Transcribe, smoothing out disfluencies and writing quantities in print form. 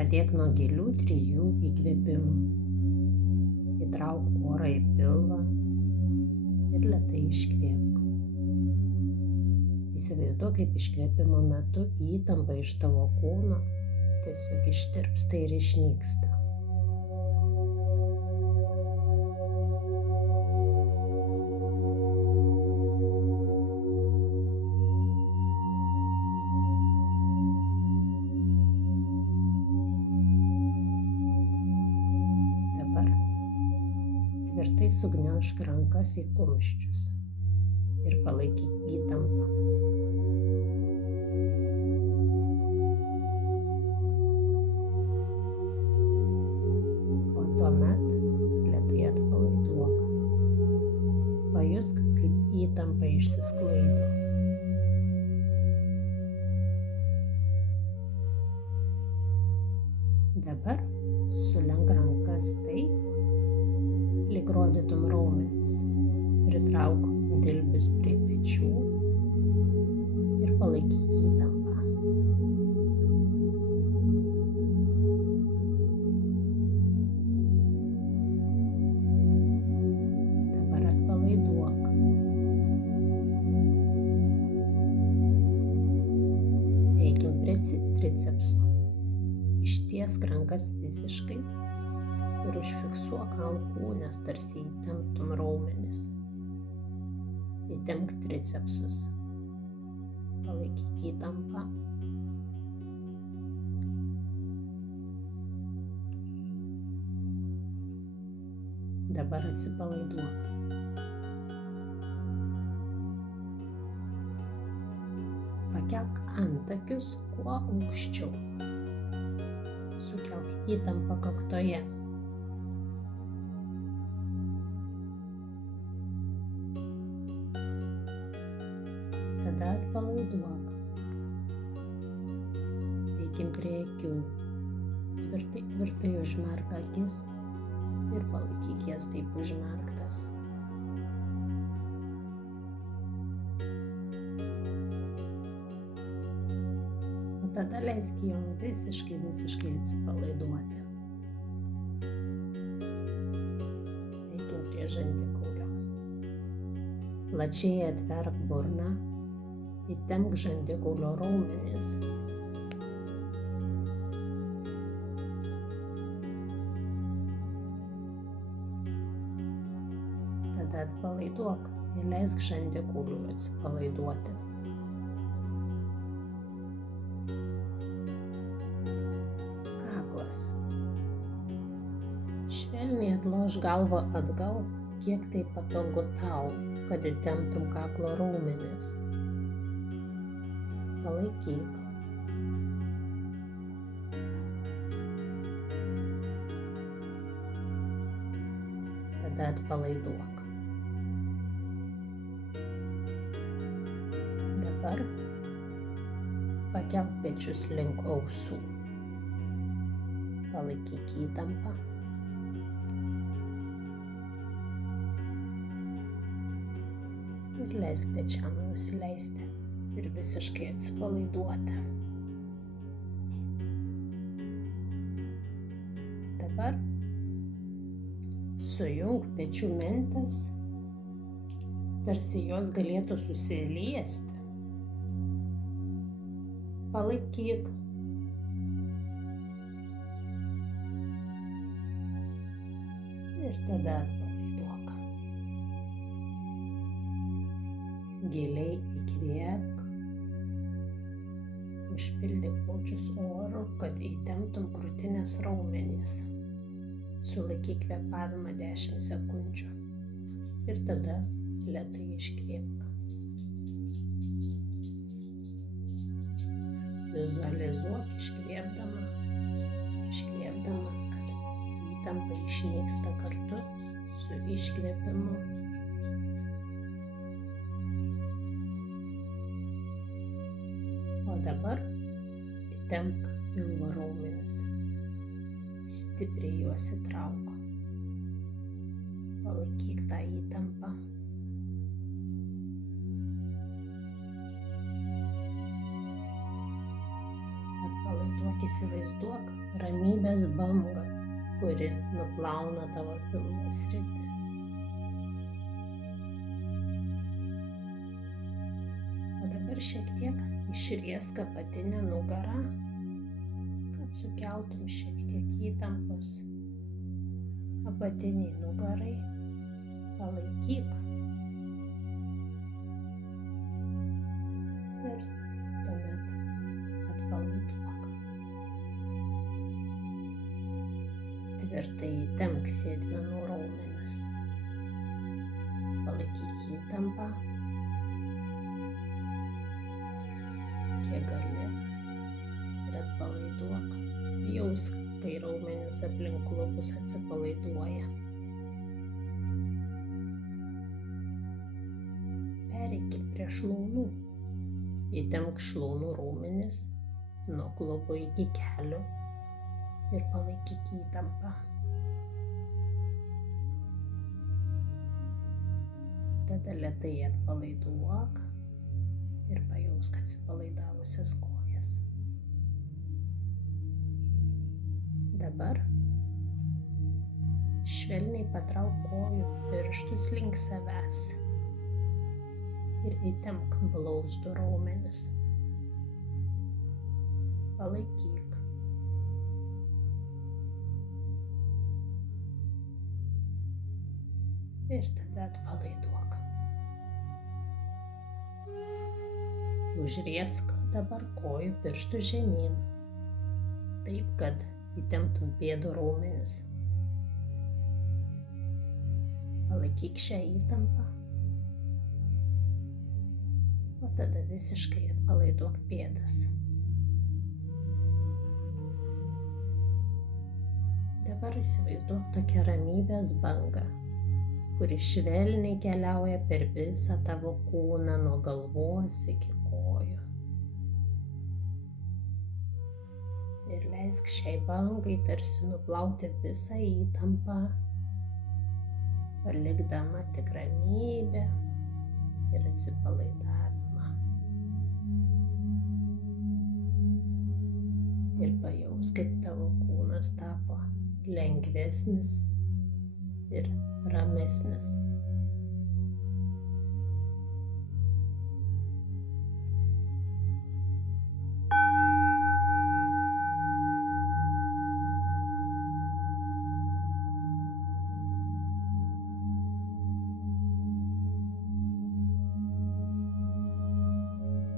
Pradėk nuo gilių 3 įkvėpimų. Įtrauk orą į pilvą ir lėtai iškvėpk. Įsivaizduok, kaip iškvėpimo metu įtampa iš tavo kūno tiesiog ištirpsta ir išnyksta. Tvirtai sugniaužk rankas į kumščius ir palaikyk įtampą. O tuomet lėtai atpalaiduok. Pajusk, kaip įtampa išsisklaido. Dabar sulenk rankas taip, lyg rodytum raumenis. Pritrauk dilbius prie pečių ir palaikyk įtampą. Dabar atpalaiduok. Eikim prie tricepsų. Ištiesk rankas visiškai ir užfiksuok alkūnes, tarsi įtemptum raumenis. Įtempk tricepsus. Palaikyk įtampą. Dabar atsipalaiduok. Pakelk antakius kuo aukščiau. Sukelk įtampą kaktoje. Tada atpalaiduok. Eikim prie akių. Tvirtai užmerk akis ir palaikyk jas taip užmerktas. O tada leisk jom visiškai atsipalaiduoti. Eikim prie žandikaulio. Plačiai atverk burną. Įtempk žandikaulio raumenis. Tada atpalaiduok ir leisk žandikauliui atsipalaiduoti. Kaklas. Švelniai atloš galvą atgal, kiek tai patogu tau, kad įtemptum kaklo raumenis. Palaikyk. Tada atpalaiduok. Dabar pakelk pečius link ausų. Palaikyk įtampą. Ir leisk pečiam nusileisti ir visiškai atsipalaiduoti. Dabar sujunk pečių mentes, tarsi jos galėtų susiliesti. Palaikyk. Ir tada atpalaiduok. Giliai įkvėpk. Užpildyk plaučius oru, kad įtemptum krūtinės raumenis. Sulaikyk kvėpavimą 10 sekundžių ir tada lėtai iškvėpk. Vizualizuok iškvėpdamas, kad įtampa išnyksta kartu su iškvėpimu. O dabar įtempk pilvo raumenis. Stipriai juos įtrauk. Palaikyk tą įtampą. Atpalaiduok tiesiog įsivaizduok ramybės bangą, kuri nuplauna tavo pilvo sritį. O dabar šiek tiek išriesk apatinę nugarą, kad sukeltum šiek tiek įtampos apatiniai nugarai. Palaikyk ir tuomet atpalaiduok. Tvirtai įtempk sėdmenų raumenis. Palaikyk įtampą, kiek gali, ir atpalaiduok. Jausk, kai raumenis aplink klubus atsipalaiduoja. Pereikim prie šlaunų. Įtempk šlaunų raumenis nuo klubo iki kelių ir palaikyk įtampą. Tada lėtai atpalaiduok ir pajausk atsipalaidavusias kojas. Dabar švelniai patrauk kojų pirštus link savęs ir įtempk blauzdų raumenis. Palaikyk. Ir tada atpalaiduok. Užriesk dabar kojų pirštų žemyn, taip, kad įtemptum pėdų raumenis. Palaikyk šią įtampą, o tada visiškai atpalaiduok pėdas. Dabar įsivaizduok tokią ramybės bangą, kuri švelniai keliauja per visą tavo kūną nuo galvos iki kojų. Ir leisk šiai bangai tarsi nuplauti visą įtampą, palikdama tik ramybę ir atsipalaidavimą. Ir pajaus, kaip tavo kūnas tapo lengvesnis ir ramesnis.